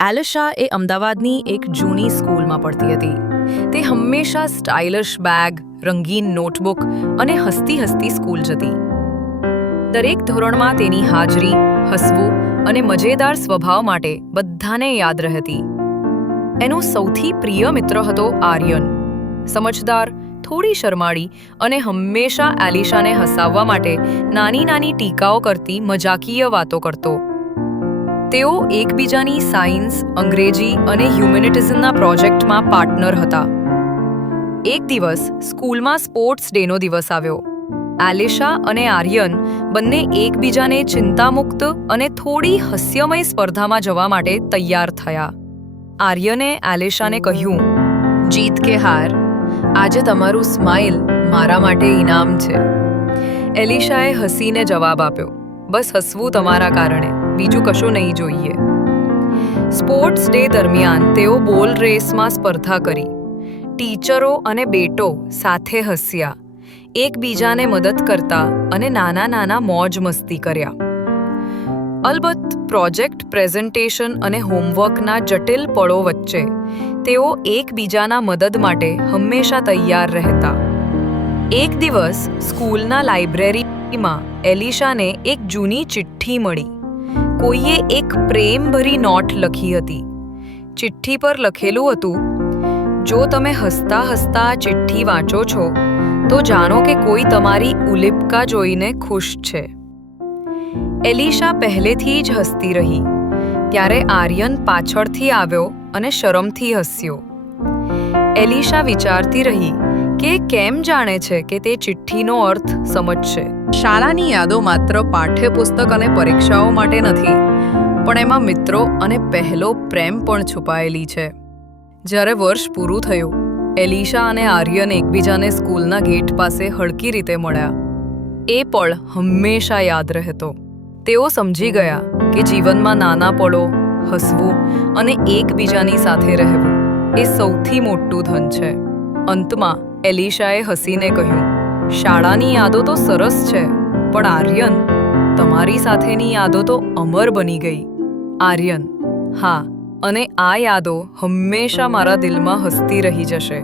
એલિશા એ અમદાવાદની એક જૂની સ્કૂલમાં ભણતી હતી. તે હંમેશા સ્ટાઇલિશ બેગ, રંગીન નોટબુક અને હસતી હસતી સ્કૂલ જતી. દરેક ધોરણમાં તેની હાજરી, હસવું અને મજેદાર સ્વભાવ માટે બધાને યાદ રહેતી. એનો સૌથી પ્રિય મિત્ર હતો આર્યન. સમજદાર, થોડી શરમાળી અને હંમેશા એલિશાને હસાવવા માટે નાની નાની ટીકાઓ કરતી મજાકીય વાતો કરતો. તેઓ એકબીજાની સાયન્સ, અંગ્રેજી અને હ્યુમેનિટીઝમના પ્રોજેક્ટમાં પાર્ટનર હતા. એક દિવસ સ્કૂલમાં સ્પોર્ટ્સ ડેનો દિવસ આવ્યો. એલિશા અને આર્યન બંને એકબીજાને ચિંતામુક્ત અને થોડી હાસ્યમય સ્પર્ધામાં જવા માટે તૈયાર થયા. આર્યને એલિશાને કહ્યું, જીત કે હાર, આજે તમારું સ્માઇલ મારા માટે ઇનામ છે. એલિશાએ હસીને જવાબ આપ્યો, બસ હસવું તમારા કારણે, બીજું કશું નહીં જોઈએ. સ્પોર્ટ્સ ડે દરમિયાન તેઓ બોલ રેસમાં સ્પર્ધા કરી. ટીચરો અને બેટો સાથે હસ્યા, એકબીજાને મદદ કરતા અને નાના નાના મોજ મસ્તી કર્યા. અલબત્ત પ્રોજેક્ટ પ્રેઝન્ટેશન અને હોમવર્કના જટિલ પળો વચ્ચે તેઓ એકબીજાના મદદ માટે હંમેશા તૈયાર રહેતા. એક દિવસ સ્કૂલના લાઇબ્રેરીમાં એલિશાને એક જૂની ચિઠ્ઠી મળી. કોઈએ એક પ્રેમભરી નોટ લખી હતી. ચિઠ્ઠી પર લખેલું હતું, જો તમે હસતા હસતા આ ચિઠ્ઠી વાંચો છો તો જાણો કે કોઈ તમારી ઉલિપકા જોઈને ખુશ છે. એલિશા પહેલેથી જ હસતી રહી. ત્યારે આર્યન પાછળથી આવ્યો અને શરમથી હસ્યો. એલિશા વિચારતી રહી કે કેમ જાણે છે કે તે ચિઠ્ઠીનો અર્થ સમજશે. શાળાની યાદો માત્ર પાઠ્યપુસ્તક અને પરીક્ષાઓ માટે નથી, પણ એમાં મિત્રો અને પહેલો પ્રેમ પણ છુપાયેલી છે. જ્યારે વર્ષ પૂરું થયું, એલિશા અને આર્યન એકબીજાને સ્કૂલના ગેટ પાસે હળકી રીતે મળ્યા. એ પળ હંમેશા યાદ રહેતો. તેઓ સમજી ગયા કે જીવનમાં નાના પળો, હસવું અને એકબીજાની સાથે રહેવું એ સૌથી મોટું ધન છે. અંતમાં એલિશાએ હસીને કહ્યું, શાળાની યાદો તો સરસ છે, પણ આર્યન, તમારી સાથેની યાદો તો અમર બની ગઈ. આર્યન: હા, અને આ યાદો હંમેશા મારા દિલમાં હસતી રહી જશે.